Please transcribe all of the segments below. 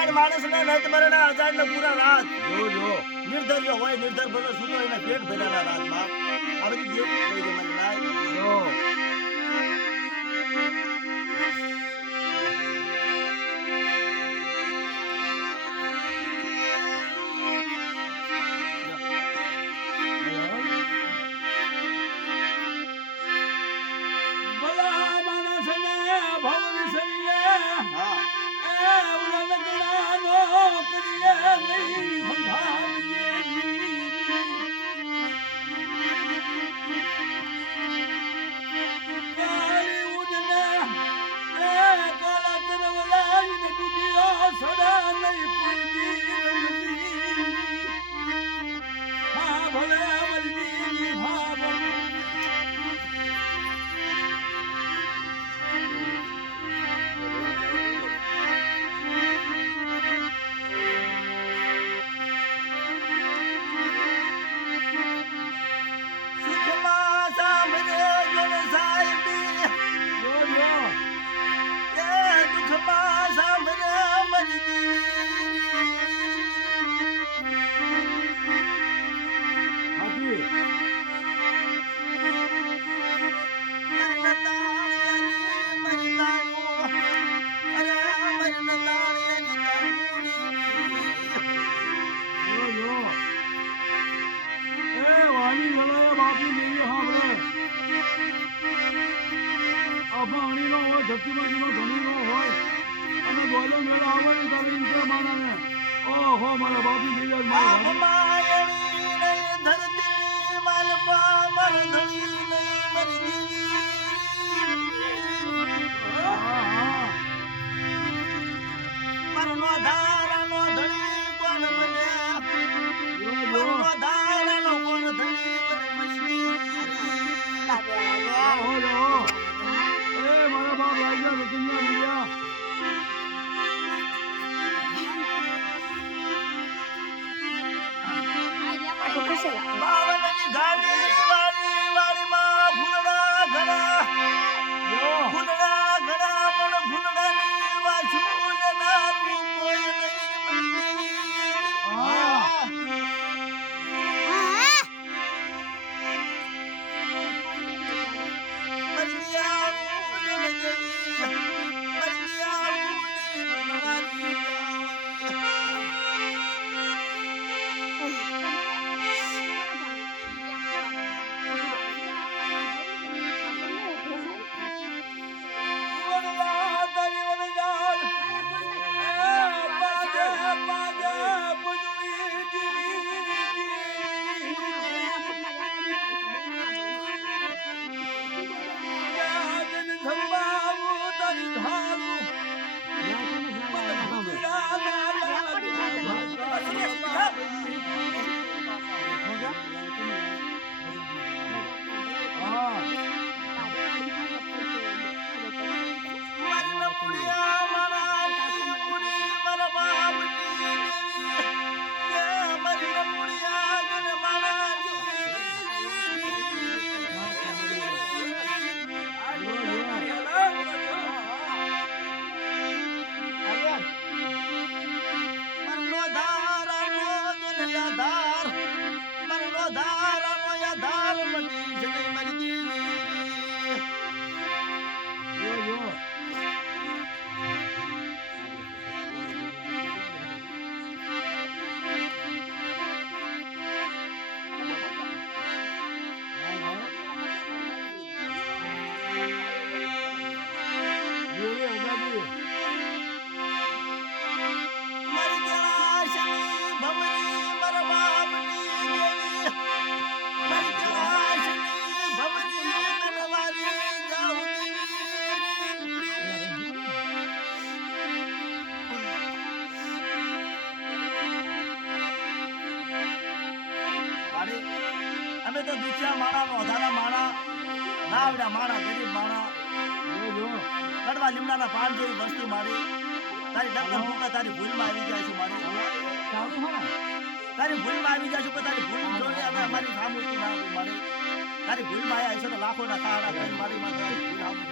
કાળ માણસને નત મરણા આઝાદ ને પૂરા રાત જો નિર્ધર્ય હોય નિર્ધર ભલે સુતો એના પેટ ભરેલા રાતમાં આ બધી દેવી કોઈ કે મને નાય જો અમે તો દુખિયા માણા મોઢાના માણા નાવડા માણા ગરીબ માણા કડવા લીમડાના પાન જેવી વસ્તુ મારી તારી ડગર ફૂટા તારી ભૂલમાં આવી જાય છે મારી તારી ભૂલમાં આવી જાય છે પણ તારી ભૂલ જોડે અમે અમારી સામું ના મારી તારી ભૂલમાં આવ્યા છે તો લાખોના ખાડા કરીને મારી માં તારી ભૂલ આવું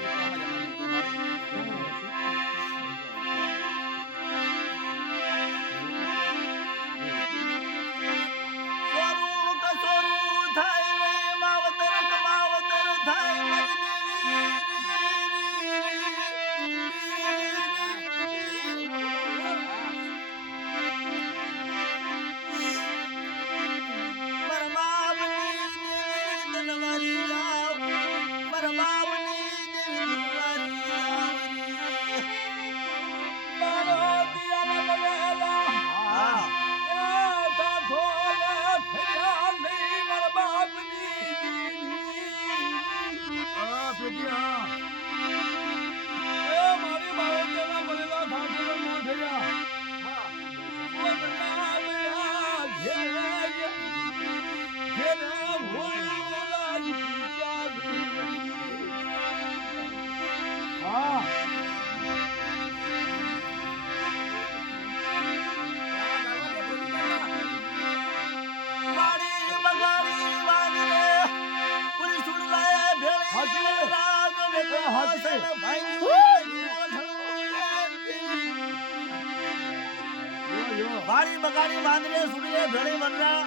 વાળી બગાડી બાંધને સુડીને ભેળી વરના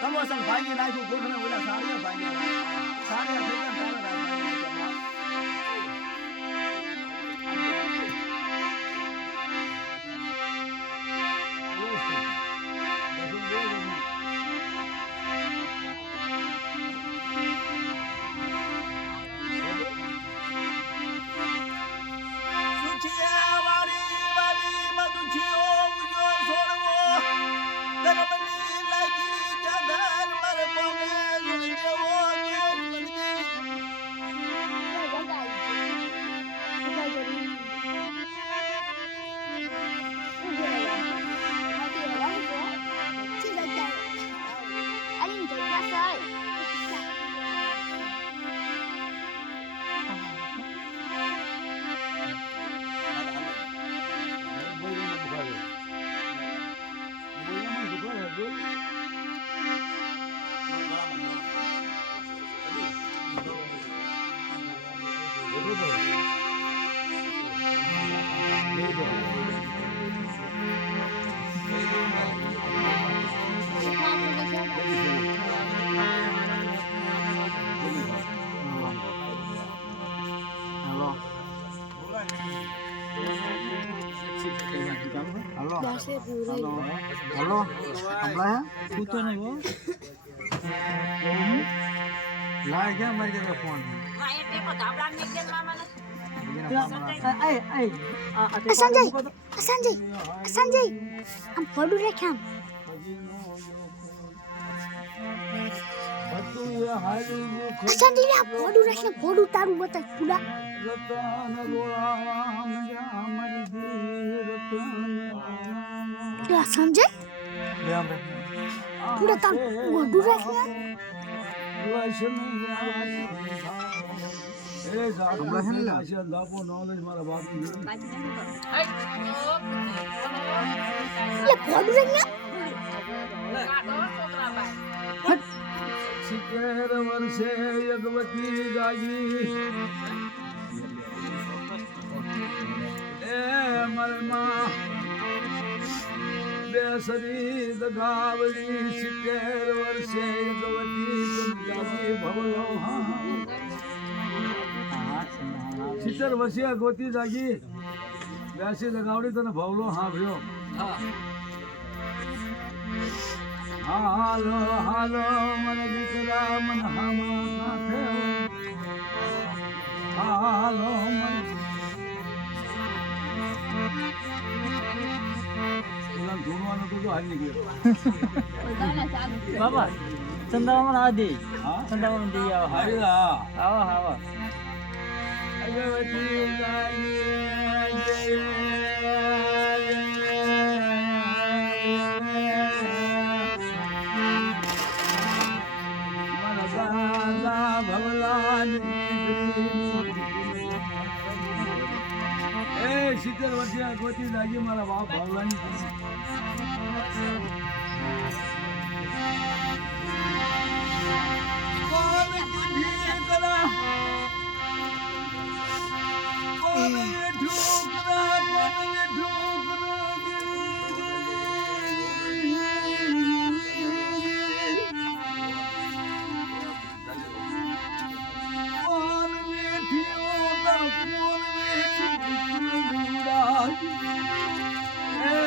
કમોસન ભાગી નાખ્યું ગોઠને ઓલા સાડીઓ ભાગી સાડીઓ થઈ ગયા તારા हेलो हमारा तू तो नहीं वो ला क्या मर गया फोन संजय हम फोटो रखे हम संजय आप फोटो रखे फोटो तारू बता पूरा क्या संजय पूरा तारू फोटो रखे ये फोटो रखे शिकर वर्षे यज्ञवती गाई मरमा बेसरी दगावली शिकर वर्षे यज्ञवती भवलो शिकर वर्षे यज्ञवती जागी बेसी लगावली तने भवलो हाँ भ्यो हालो हालो मन दीकरा मन हमा हालो मन ધૂણવાનું તો હાલ નીકળ્યો બાબા ચંદાવન આદિ ચંદાવન દી આવો હારી આવો આવો અગવતી શીતળ વર્ષે ગોતી લાગી મારા બાપ ભગવાન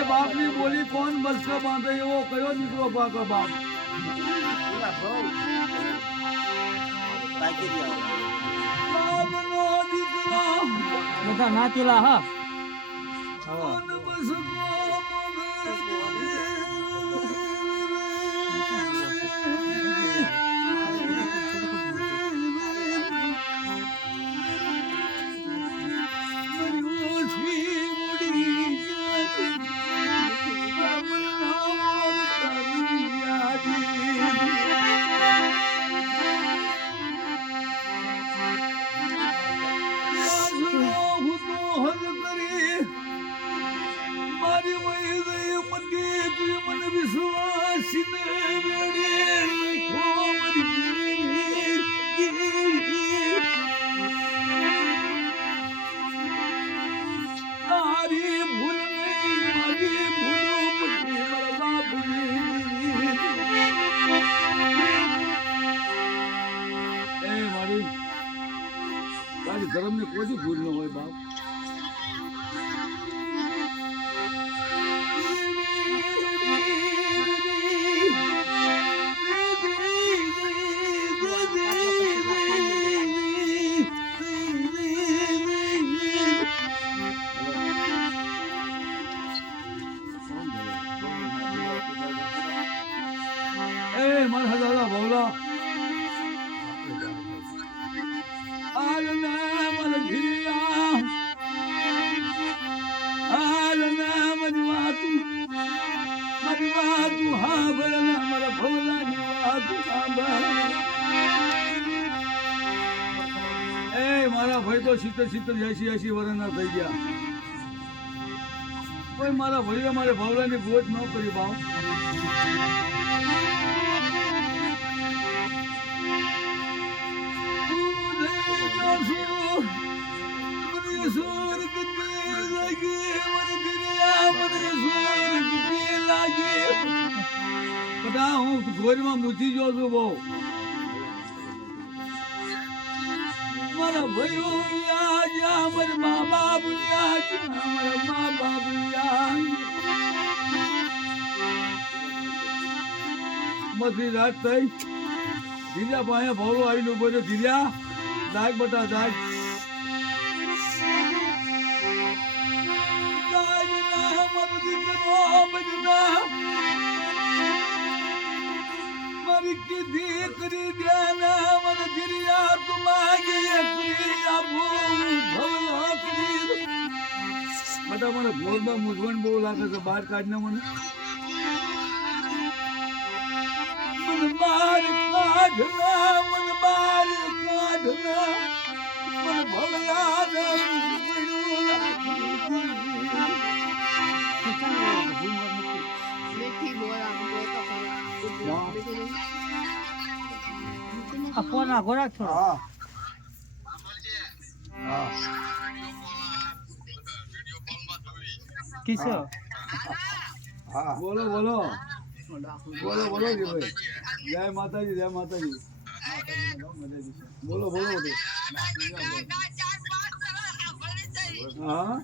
બાપની બોલી કોણ બસકા બાંધે એવો કયો દીકરો પાકો બાપ બધા નાચેલા હા મારી બધી ભૂલ ન હોય બાપ. એ મારા દાદા ભવલા આલના મને ઘીરા આલના મારી વાતું હા ભલે મારા ભવલાની વાતું સાંભળ. એ મારા ભાઈ તો 70 80 વર્ષના થઈ ગયા. કોઈ મારા ભાઈએ મારે ભવલાની ગોચ ન કરી બાપ. હું ગોરમાં મૂકી જો છું બહુ. મારા ભાઈઓ મારા મા બાપ મથી રાત થઈ. ધીર્યા પાસે ભવલો આવીને ઉભો છે. ધીર્યા જાગ બટા જાગ. મારી કીધી કરી ધ્યાન મને ધીર્યા તું માગી બટા મને ભોરમાં મૂંઝવણ બહુ લાગે છે. બહાર કાઢને મને બહાર કાઢના મને બહાર કાઢના મને ભગલા આ ફોન આગો રાખ થોડો. કિશો બોલો બોલો બોલો બોલો કે ભાઈ. જય માતાજી જય માતાજી. બોલો બોલો બધું. હા